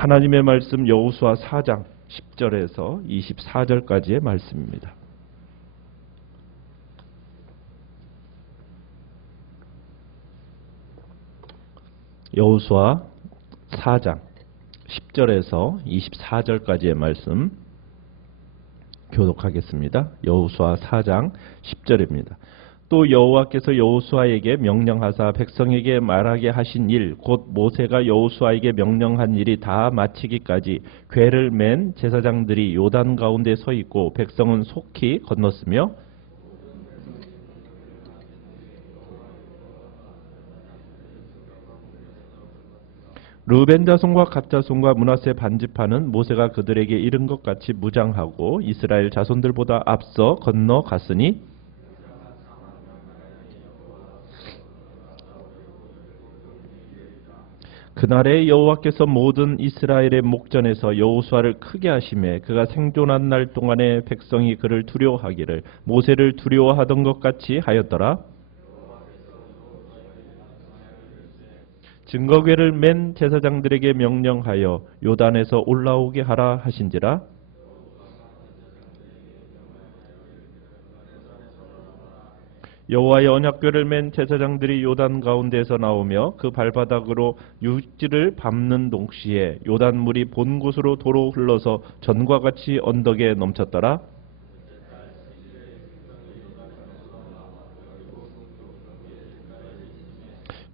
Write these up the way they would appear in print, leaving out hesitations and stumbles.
하나님의 말씀 여호수아 4장 10절에서 24절까지의 말씀입니다. 여호수아 4장 10절에서 24절까지의 말씀 교독하겠습니다. 여호수아 4장 10절입니다. 또 여호와께서 여호수아에게 명령하사 백성에게 말하게 하신 일 곧 모세가 여호수아에게 명령한 일이 다 마치기까지 궤를 맨 제사장들이 요단 가운데 서 있고 백성은 속히 건넜으며 르벤 자손과 갓 자손과 므낫세 반지파는 모세가 그들에게 이른 것 같이 무장하고 이스라엘 자손들보다 앞서 건너갔으니 그날에 여호와께서 모든 이스라엘의 목전에서 여호수아를 크게 하시매 그가 생존한 날 동안에 백성이 그를 두려워하기를 모세를 두려워하던 것 같이 하였더라. 증거궤를 맨 제사장들에게 명령하여 요단에서 올라오게 하라 하신지라. 여호와의 언약궤를 맨 제사장들이 요단 가운데에서 나오며 그 발바닥으로 육지를 밟는 동시에 요단물이 본 곳으로 도로 흘러서 전과 같이 언덕에 넘쳤더라.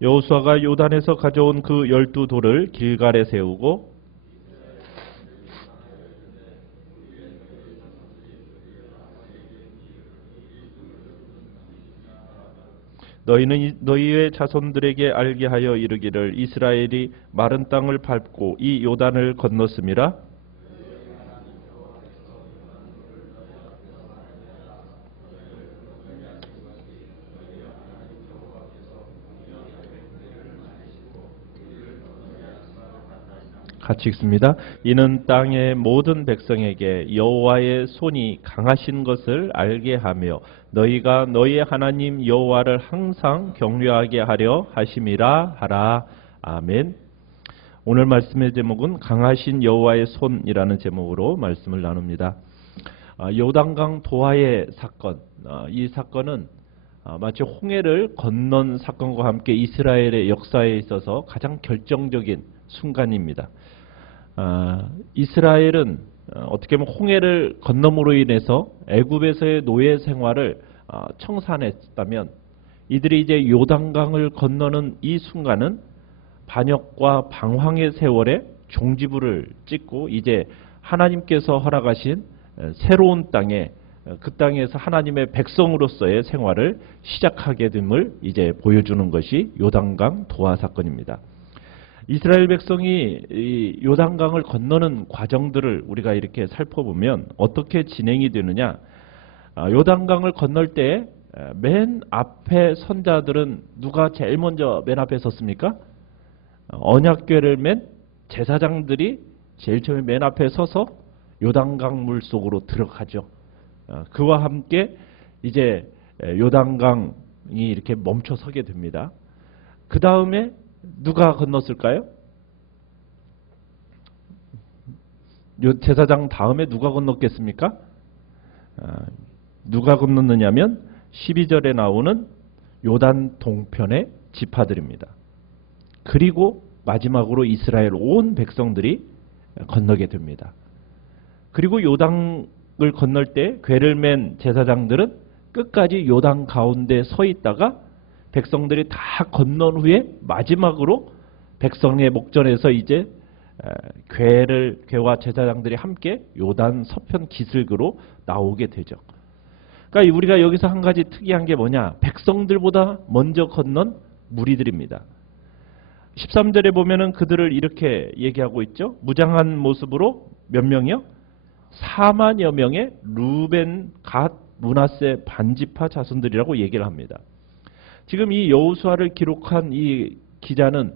여호수아가 요단에서 가져온 그 12돌을 길갈에 세우고 너희는 너희의 자손들에게 알게 하여 이르기를 이스라엘이 마른 땅을 밟고 이 요단을 건넜음이라. 같이 읽습니다. 이는 땅의 모든 백성에게 여호와의 손이 강하신 것을 알게 하며 너희가 너희의 하나님 여호와를 항상 경외하게 하려 하심이라 하라. 아멘. 오늘 말씀의 제목은 강하신 여호와의 손이라는 제목으로 말씀을 나눕니다. 요단강 도하의 사건, 이 사건은 마치 홍해를 건넌 사건과 함께 이스라엘의 역사에 있어서 가장 결정적인 순간입니다. 이스라엘은 어떻게 보면 홍해를 건너므로 인해서 애굽에서의 노예 생활을 청산했다면 이들이 이제 요단강을 건너는 이 순간은 반역과 방황의 세월에 종지부를 찍고 이제 하나님께서 허락하신 새로운 땅에 그 땅에서 하나님의 백성으로서의 생활을 시작하게 됨을 이제 보여주는 것이 요단강 도하 사건입니다. 이스라엘 백성이 이 요단강을 건너는 과정들을 우리가 이렇게 살펴보면 어떻게 진행이 되느냐. 요단강을 건널 때 맨 앞에 선자들은 누가 제일 먼저 맨 앞에 섰습니까? 언약궤를 맨 제사장들이 제일 처음에 맨 앞에 서서 요단강 물 속으로 들어가죠. 그와 함께 이제 요단강이 이렇게 멈춰 서게 됩니다. 그 다음에 누가 건넜을까요? 제사장 다음에 누가 건넜겠습니까? 누가 건넜느냐면 12절에 나오는 요단 동편의 지파들입니다. 그리고 마지막으로 이스라엘 온 백성들이 건너게 됩니다. 그리고 요단을 건널 때 궤를 맨 제사장들은 끝까지 요단 가운데 서 있다가 백성들이 다 건넌 후에 마지막으로 백성의 목전에서 이제 궤와 제사장들이 함께 요단 서편 기슭으로 나오게 되죠. 그러니까 우리가 여기서 한 가지 특이한 게 뭐냐? 백성들보다 먼저 건넌 무리들입니다. 13절에 보면은 그들을 이렇게 얘기하고 있죠. 무장한 모습으로 몇 명이요? 4만여 명의 르벤, 갓, 므낫세 반지파 자손들이라고 얘기를 합니다. 지금 이 여호수아를 기록한 이 기자는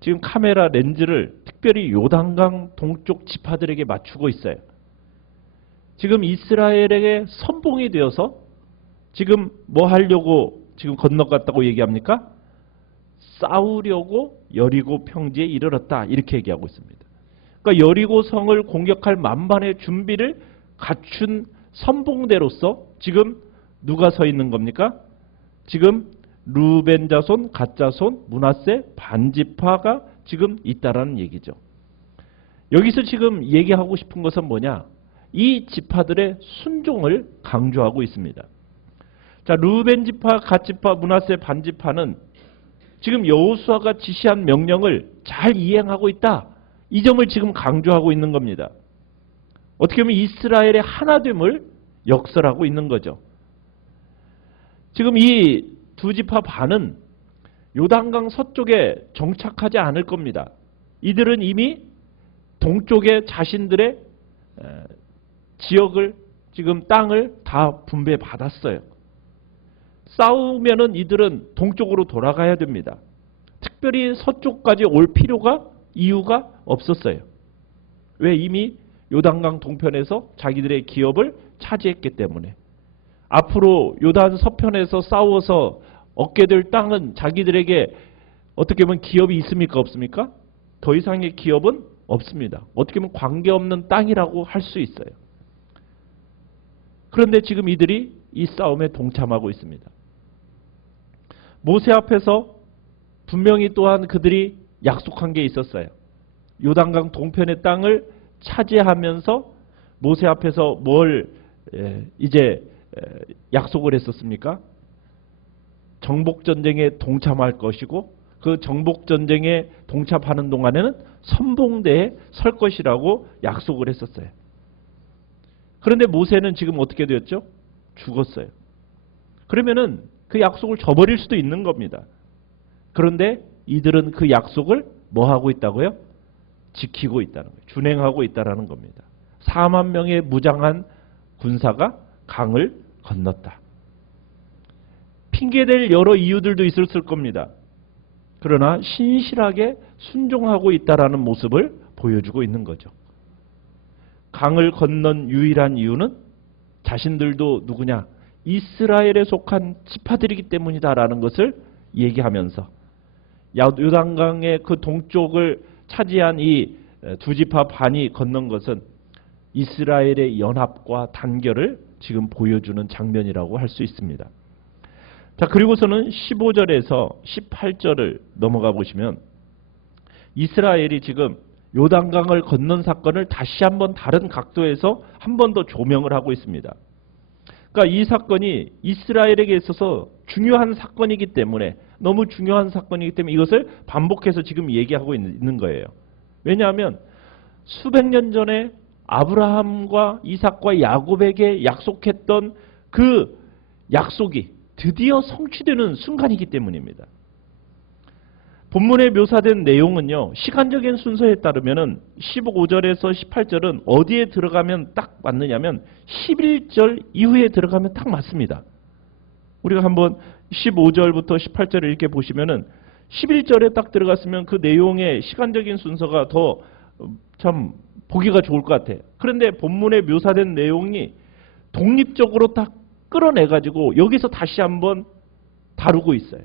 지금 카메라 렌즈를 특별히 요단강 동쪽 지파들에게 맞추고 있어요. 지금 이스라엘에게 선봉이 되어서 지금 뭐 하려고 지금 건너갔다고 얘기합니까? 싸우려고 여리고 평지에 이르렀다 이렇게 얘기하고 있습니다. 그러니까 여리고 성을 공격할 만반의 준비를 갖춘 선봉대로서 지금 누가 서 있는 겁니까? 지금 루벤 자손, 갓 자손, 므낫세 반지파가 지금 있다라는 얘기죠. 여기서 지금 얘기하고 싶은 것은 뭐냐? 이 지파들의 순종을 강조하고 있습니다. 자, 루벤 지파, 갓 지파, 므낫세 반지파는 지금 여호수아가 지시한 명령을 잘 이행하고 있다. 이 점을 지금 강조하고 있는 겁니다. 어떻게 보면 이스라엘의 하나됨을 역설하고 있는 거죠. 지금 이 두 지파 반은 요단강 서쪽에 정착하지 않을 겁니다. 이들은 이미 동쪽에 자신들의 지역을, 지금 땅을 다 분배받았어요. 싸우면은 이들은 동쪽으로 돌아가야 됩니다. 특별히 서쪽까지 올 필요가, 이유가 없었어요. 왜? 이미 요단강 동편에서 자기들의 기업을 차지했기 때문에. 앞으로 요단 서편에서 싸워서 얻게 될 땅은 자기들에게 어떻게 보면 기업이 있습니까? 없습니까? 더 이상의 기업은 없습니다. 어떻게 보면 관계없는 땅이라고 할 수 있어요. 그런데 지금 이들이 이 싸움에 동참하고 있습니다. 모세 앞에서 분명히 또한 그들이 약속한 게 있었어요. 요단강 동편의 땅을 차지하면서 모세 앞에서 뭘 이제 약속을 했었습니까? 정복전쟁에 동참할 것이고 그 정복전쟁에 동참하는 동안에는 선봉대에 설 것이라고 약속을 했었어요. 그런데 모세는 지금 어떻게 되었죠? 죽었어요. 그러면은 그 약속을 저버릴 수도 있는 겁니다. 그런데 이들은 그 약속을 뭐 하고 있다고요? 지키고 있다는 거예요. 준행하고 있다는 겁니다. 4만 명의 무장한 군사가 강을 건넜다. 핑계될 여러 이유들도 있었을 겁니다. 그러나 신실하게 순종하고 있다라는 모습을 보여주고 있는 거죠. 강을 건넌 유일한 이유는 자신들도 누구냐? 이스라엘에 속한 지파들이기 때문이다라는 것을 얘기하면서 요단강의 그 동쪽을 차지한 이 두 지파 반이 건넌 것은 이스라엘의 연합과 단결을 지금 보여주는 장면이라고 할 수 있습니다. 자, 그리고서는 15절에서 18절을 넘어가 보시면 이스라엘이 지금 요단강을 건넌 사건을 다시 한번 다른 각도에서 한 번 더 조명을 하고 있습니다. 그러니까 이 사건이 이스라엘에게 있어서 중요한 사건이기 때문에, 너무 중요한 사건이기 때문에 이것을 반복해서 지금 얘기하고 있는 거예요. 왜냐하면 수백 년 전에 아브라함과 이삭과 야곱에게 약속했던 그 약속이 드디어 성취되는 순간이기 때문입니다. 본문에 묘사된 내용은요, 시간적인 순서에 따르면 15절에서 18절은 어디에 들어가면 딱 맞느냐면 11절 이후에 들어가면 딱 맞습니다. 우리가 한번 15절부터 18절을 이렇게 보시면은 11절에 딱 들어갔으면 그 내용의 시간적인 순서가 더 참 보기가 좋을 것 같아요. 그런데 본문에 묘사된 내용이 독립적으로 딱 끌어내가지고 여기서 다시 한번 다루고 있어요.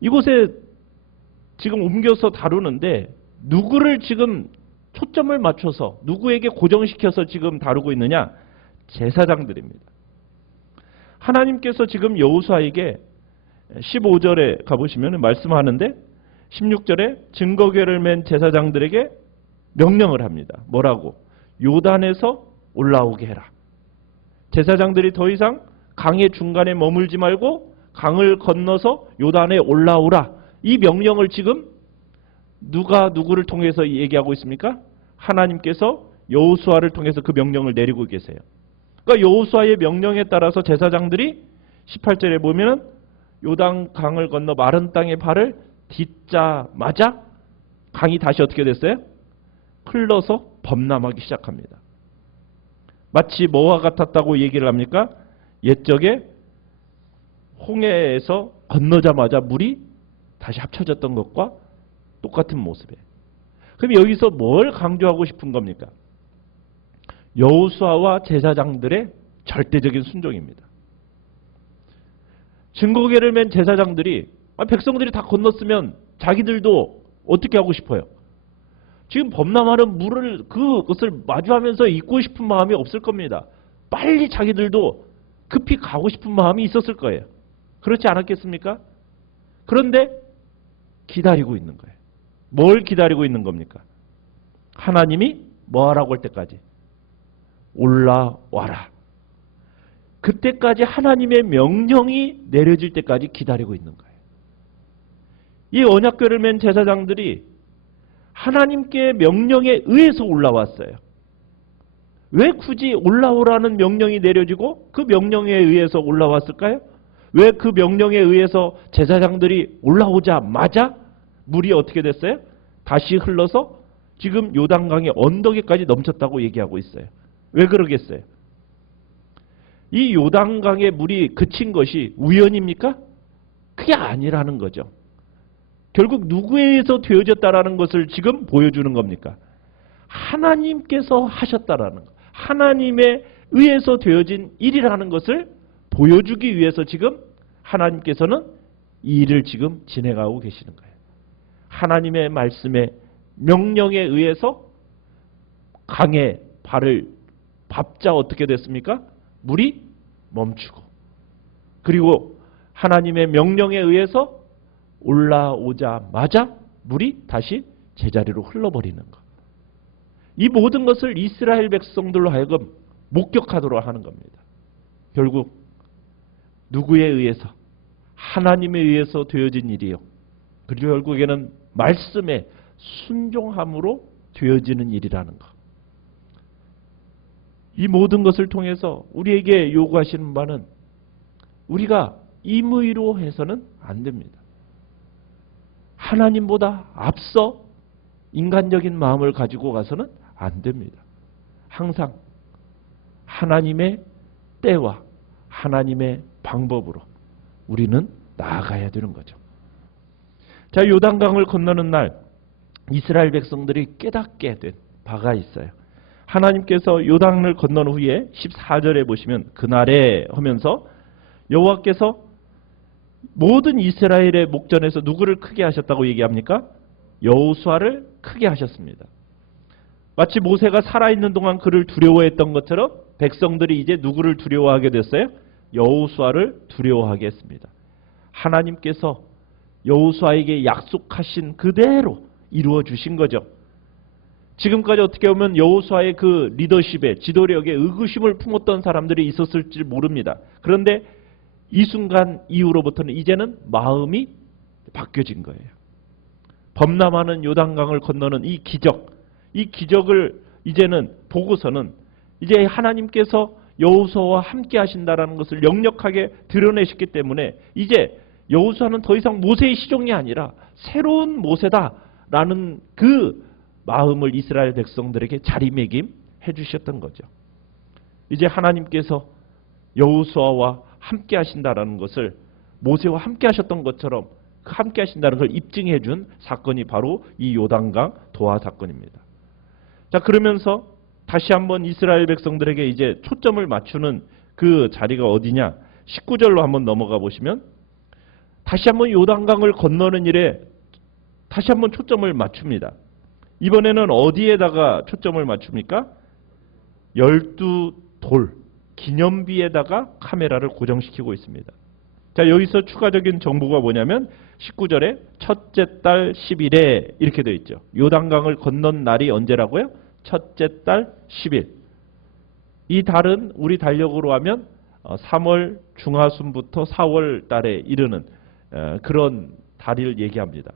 이곳에 지금 옮겨서 다루는데 누구를 지금 초점을 맞춰서 누구에게 고정시켜서 지금 다루고 있느냐? 제사장들입니다. 하나님께서 지금 여호수아에게 15절에 가보시면 말씀하는데 16절에 증거궤를 맨 제사장들에게 명령을 합니다. 뭐라고? 요단에서 올라오게 해라. 제사장들이 더 이상 강의 중간에 머물지 말고 강을 건너서 요단에 올라오라. 이 명령을 지금 누가 누구를 통해서 얘기하고 있습니까? 하나님께서 여호수아를 통해서 그 명령을 내리고 계세요. 그러니까 여호수아의 명령에 따라서 제사장들이 18절에 보면은 요단 강을 건너 마른 땅에 발을 딛자마자 강이 다시 어떻게 됐어요? 흘러서 범람하기 시작합니다. 마치 뭐와 같았다고 얘기를 합니까? 옛적에 홍해에서 건너자마자 물이 다시 합쳐졌던 것과 똑같은 모습이에요. 그럼 여기서 뭘 강조하고 싶은 겁니까? 여호수아와 제사장들의 절대적인 순종입니다. 증거궤를 맨 제사장들이 백성들이 다 건넜으면 자기들도 어떻게 하고 싶어요? 지금 범람하는 물을 그것을 마주하면서 잊고 싶은 마음이 없을 겁니다. 빨리 자기들도 급히 가고 싶은 마음이 있었을 거예요. 그렇지 않았겠습니까? 그런데 기다리고 있는 거예요. 뭘 기다리고 있는 겁니까? 하나님이 뭐 하라고 할 때까지? 올라와라. 그때까지 하나님의 명령이 내려질 때까지 기다리고 있는 거예요. 이 언약궤를 맨 제사장들이 하나님께 명령에 의해서 올라왔어요. 왜 굳이 올라오라는 명령이 내려지고 그 명령에 의해서 올라왔을까요? 왜 그 명령에 의해서 제사장들이 올라오자마자 물이 어떻게 됐어요? 다시 흘러서 지금 요단강의 언덕에까지 넘쳤다고 얘기하고 있어요. 왜 그러겠어요? 이 요단강의 물이 그친 것이 우연입니까? 그게 아니라는 거죠. 결국 누구에 의해서 되어졌다라는 것을 지금 보여주는 겁니까? 하나님께서 하셨다라는 것. 하나님에 의해서 되어진 일이라는 것을 보여주기 위해서 지금 하나님께서는 이 일을 지금 진행하고 계시는 거예요. 하나님의 말씀에 명령에 의해서 강에 발을 밟자 어떻게 됐습니까? 물이 멈추고, 그리고 하나님의 명령에 의해서 올라오자마자 물이 다시 제자리로 흘러버리는 것. 이 모든 것을 이스라엘 백성들로 하여금 목격하도록 하는 겁니다. 결국 누구에 의해서? 하나님에 의해서 되어진 일이요. 그리고 결국에는 말씀에 순종함으로 되어지는 일이라는 것. 이 모든 것을 통해서 우리에게 요구하시는 바는 우리가 임의로 해서는 안 됩니다. 하나님보다 앞서 인간적인 마음을 가지고 가서는 안 됩니다. 항상 하나님의 때와 하나님의 방법으로 우리는 나아가야 되는 거죠. 자, 요단강을 건너는 날 이스라엘 백성들이 깨닫게 된 바가 있어요. 하나님께서 요단을 건넌 후에 14절에 보시면 그날에 하면서 여호와께서 모든 이스라엘의 목전에서 누구를 크게 하셨다고 얘기합니까? 여호수아를 크게 하셨습니다. 마치 모세가 살아있는 동안 그를 두려워했던 것처럼 백성들이 이제 누구를 두려워하게 됐어요? 여호수아를 두려워하게 했습니다. 하나님께서 여호수아에게 약속하신 그대로 이루어 주신 거죠. 지금까지 어떻게 보면 여호수아의 그 리더십에, 지도력에 의구심을 품었던 사람들이 있었을지 모릅니다. 그런데 이 순간 이후로부터는 이제는 마음이 바뀌어진 거예요. 범람하는 요단강을 건너는 이 기적을 이제는 보고서는 이제 하나님께서 여호수아와 함께 하신다라는 것을 역력하게 드러내셨기 때문에 이제 여호수아는 더 이상 모세의 시종이 아니라 새로운 모세다라는 그 마음을 이스라엘 백성들에게 자리매김해 주셨던 거죠. 이제 하나님께서 여호수아와 함께 하신다라는 것을 모세와 함께 하셨던 것처럼 함께 하신다는 걸 입증해 준 사건이 바로 이 요단강 도하 사건입니다. 자, 그러면서 다시 한번 이스라엘 백성들에게 이제 초점을 맞추는 그 자리가 어디냐? 19절로 한번 넘어가 보시면 다시 한번 요단강을 건너는 일에 다시 한번 초점을 맞춥니다. 이번에는 어디에다가 초점을 맞춥니까? 12돌 기념비에다가 카메라를 고정시키고 있습니다. 자, 여기서 추가적인 정보가 뭐냐면 19절에 첫째 달 10일에 이렇게 되어 있죠. 요단강을 건넌 날이 언제라고요? 첫째 달 10일. 이 달은 우리 달력으로 하면 3월 중하순부터 4월 달에 이르는 그런 달을 얘기합니다.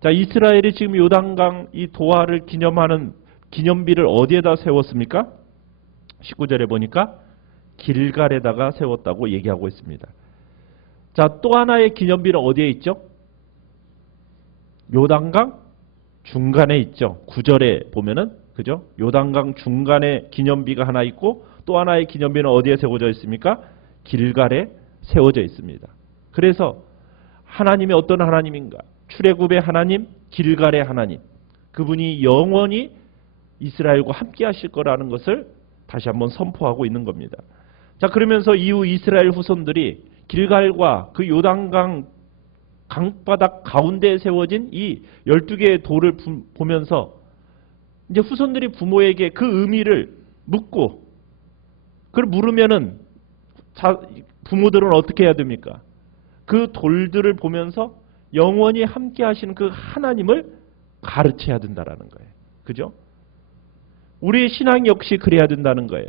자, 이스라엘이 지금 요단강 이 도하를 기념하는 기념비를 어디에다 세웠습니까? 19절에 보니까 길갈에다가 세웠다고 얘기하고 있습니다. 자, 또 하나의 기념비는 어디에 있죠? 요단강 중간에 있죠. 9절에 보면은, 그죠? 요단강 중간에 기념비가 하나 있고 또 하나의 기념비는 어디에 세워져 있습니까? 길갈에 세워져 있습니다. 그래서 하나님이 어떤 하나님인가? 출애굽의 하나님, 길갈의 하나님. 그분이 영원히 이스라엘과 함께 하실 거라는 것을 다시 한번 선포하고 있는 겁니다. 자, 그러면서 이후 이스라엘 후손들이 길갈과 그 요단강 강바닥 가운데에 세워진 이 12개의 돌을 보면서 이제 후손들이 부모에게 그 의미를 묻고, 그걸 물으면은 부모들은 어떻게 해야 됩니까? 그 돌들을 보면서 영원히 함께 하시는 그 하나님을 가르쳐야 된다라는 거예요. 그죠? 우리의 신앙 역시 그래야 된다는 거예요.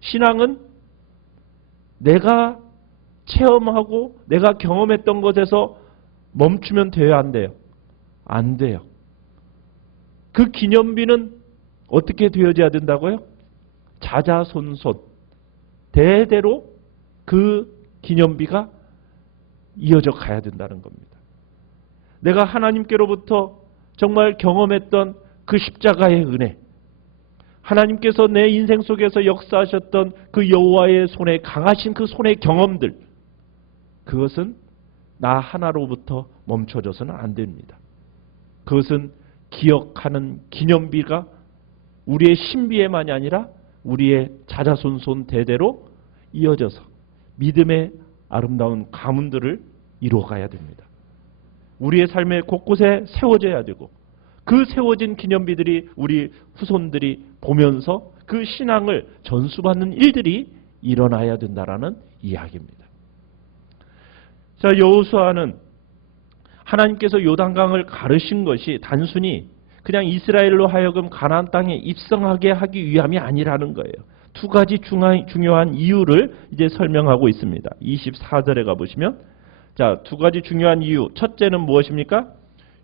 신앙은 내가 체험하고 내가 경험했던 것에서 멈추면 돼요, 안 돼요? 안 돼요. 그 기념비는 어떻게 되어져야 된다고요? 자자손손 대대로 그 기념비가 이어져 가야 된다는 겁니다. 내가 하나님께로부터 정말 경험했던 그 십자가의 은혜, 하나님께서 내 인생 속에서 역사하셨던 그 여호와의 손에 강하신 그 손의 경험들, 그것은 나 하나로부터 멈춰져서는 안 됩니다. 그것은 기억하는 기념비가 우리의 신비에만이 아니라 우리의 자자손손 대대로 이어져서 믿음의 아름다운 가문들을 이루어가야 됩니다. 우리의 삶의 곳곳에 세워져야 되고, 그 세워진 기념비들이 우리 후손들이 보면서 그 신앙을 전수받는 일들이 일어나야 된다라는 이야기입니다. 자, 여호수아는 하나님께서 요단강을 가르신 것이 단순히 그냥 이스라엘로 하여금 가나안 땅에 입성하게 하기 위함이 아니라는 거예요. 두 가지 중요한 이유를 이제 설명하고 있습니다. 24절에 가보시면, 자, 두 가지 중요한 이유. 첫째는 무엇입니까?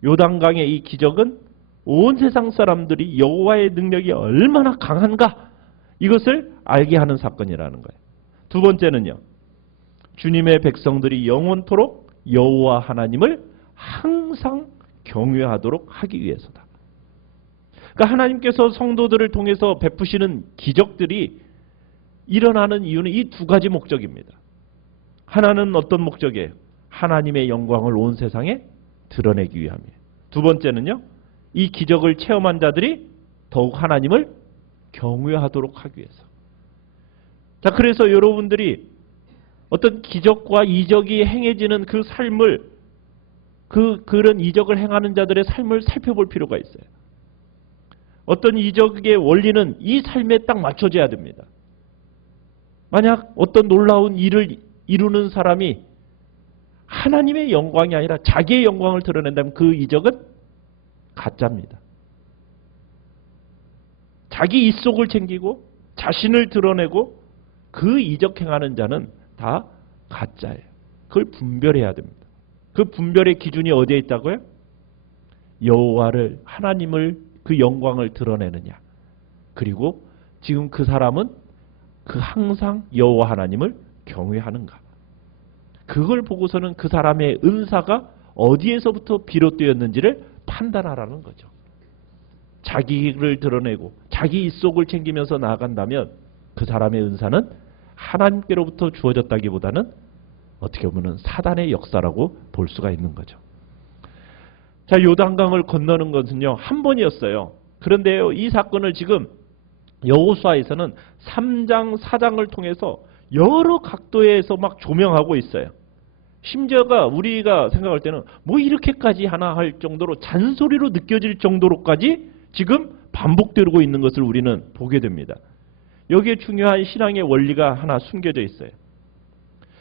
요단강의 이 기적은 온 세상 사람들이 여호와의 능력이 얼마나 강한가, 이것을 알게 하는 사건이라는 거예요. 두 번째는요, 주님의 백성들이 영원토록 여호와 하나님을 항상 경외하도록 하기 위해서다. 그러니까 하나님께서 성도들을 통해서 베푸시는 기적들이 일어나는 이유는 이 두 가지 목적입니다. 하나는 어떤 목적이에요? 하나님의 영광을 온 세상에 드러내기 위함이에요. 두 번째는요, 이 기적을 체험한 자들이 더욱 하나님을 경외하도록 하기 위해서. 자, 그래서 여러분들이 어떤 기적과 이적이 행해지는 그 삶을, 그런 이적을 행하는 자들의 삶을 살펴볼 필요가 있어요. 어떤 이적의 원리는 이 삶에 딱 맞춰져야 됩니다. 만약 어떤 놀라운 일을 이루는 사람이 하나님의 영광이 아니라 자기의 영광을 드러낸다면 그 이적은 가짜입니다. 자기 입속을 챙기고 자신을 드러내고 그 이적 행하는 자는 다 가짜예요. 그걸 분별해야 됩니다. 그 분별의 기준이 어디에 있다고요? 여호와를, 하나님을, 그 영광을 드러내느냐, 그리고 지금 그 사람은 그 항상 여호와 하나님을 경외하는가, 그걸 보고서는 그 사람의 은사가 어디에서부터 비롯되었는지를 판단하라는 거죠. 자기를 드러내고 자기 입속을 챙기면서 나아간다면 그 사람의 은사는 하나님께로부터 주어졌다기보다는 어떻게 보면 사단의 역사라고 볼 수가 있는 거죠. 자, 요단강을 건너는 것은요, 한 번이었어요. 그런데요, 이 사건을 지금 여호수아에서는 3장, 4장을 통해서 여러 각도에서 막 조명하고 있어요. 심지어가 우리가 생각할 때는 뭐 이렇게까지 하나 할 정도로 잔소리로 느껴질 정도로까지 지금 반복되고 있는 것을 우리는 보게 됩니다. 여기에 중요한 신앙의 원리가 하나 숨겨져 있어요.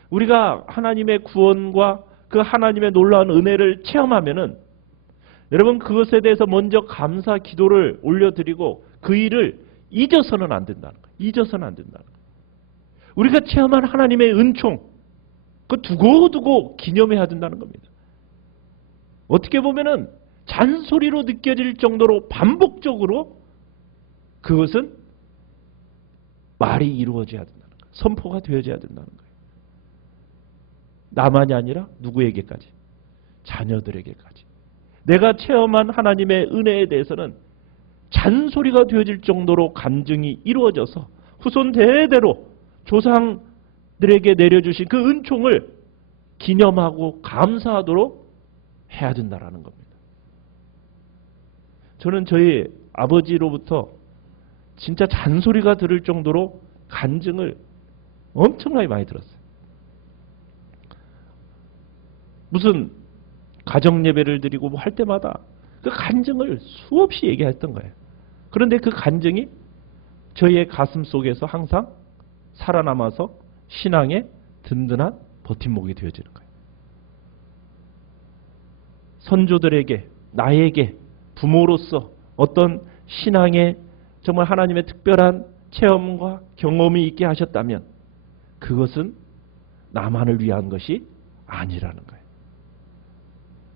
우리가 하나님의 구원과 그 하나님의 놀라운 은혜를 체험하면은 여러분, 그것에 대해서 먼저 감사 기도를 올려드리고 그 일을 잊어서는 안 된다는 거예요. 잊어서는 안 된다는 거예요. 우리가 체험한 하나님의 은총, 그 두고두고 기념해야 된다는 겁니다. 어떻게 보면은 잔소리로 느껴질 정도로 반복적으로 그것은 말이 이루어져야 된다는 거예요. 선포가 되어져야 된다는 거예요. 나만이 아니라 누구에게까지? 자녀들에게까지. 내가 체험한 하나님의 은혜에 대해서는 잔소리가 되어질 정도로 간증이 이루어져서 후손 대대로 조상들에게 내려주신 그 은총을 기념하고 감사하도록 해야 된다는 겁니다. 저는 저희 아버지로부터 진짜 잔소리가 들을 정도로 간증을 엄청나게 많이 들었어요. 무슨 가정 예배를 드리고 뭐 할 때마다 그 간증을 수없이 얘기했던 거예요. 그런데 그 간증이 저희의 가슴 속에서 항상 살아남아서 신앙의 든든한 버팀목이 되어지는 거예요. 선조들에게, 나에게 부모로서 어떤 신앙의 정말 하나님의 특별한 체험과 경험이 있게 하셨다면 그것은 나만을 위한 것이 아니라는 거예요.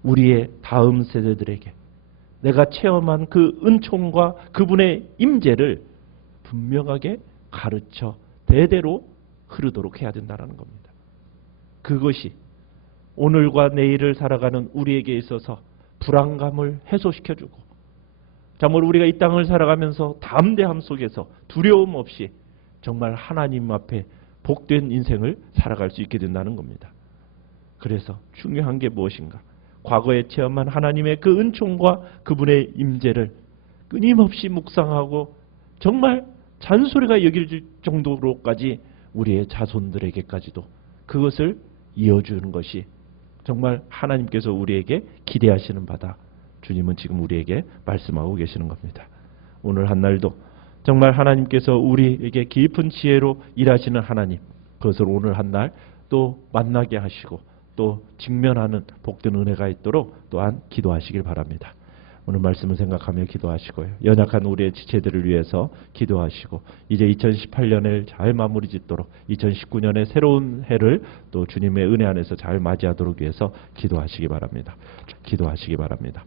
우리의 다음 세대들에게 내가 체험한 그 은총과 그분의 임재를 분명하게 가르쳐 대대로 흐르도록 해야 된다는 겁니다. 그것이 오늘과 내일을 살아가는 우리에게 있어서 불안감을 해소시켜주고 정말 우리가 이 땅을 살아가면서 담대함 속에서 두려움 없이 정말 하나님 앞에 복된 인생을 살아갈 수 있게 된다는 겁니다. 그래서 중요한 게 무엇인가? 과거에 체험한 하나님의 그 은총과 그분의 임재를 끊임없이 묵상하고 정말 잔소리가 여길 정도로까지 우리의 자손들에게까지도 그것을 이어주는 것이 정말 하나님께서 우리에게 기대하시는 바다. 주님은 지금 우리에게 말씀하고 계시는 겁니다. 오늘 한 날도 정말 하나님께서 우리에게 깊은 지혜로 일하시는 하나님, 그것을 오늘 한 날 또 만나게 하시고 또 직면하는 복된 은혜가 있도록 또한 기도하시길 바랍니다. 오늘 말씀을 생각하며 기도하시고요. 연약한 우리의 지체들을 위해서 기도하시고 이제 2018년을 잘 마무리 짓도록 2019년의 새로운 해를 또 주님의 은혜 안에서 잘 맞이하도록 위해서 기도하시기 바랍니다. 기도하시기 바랍니다.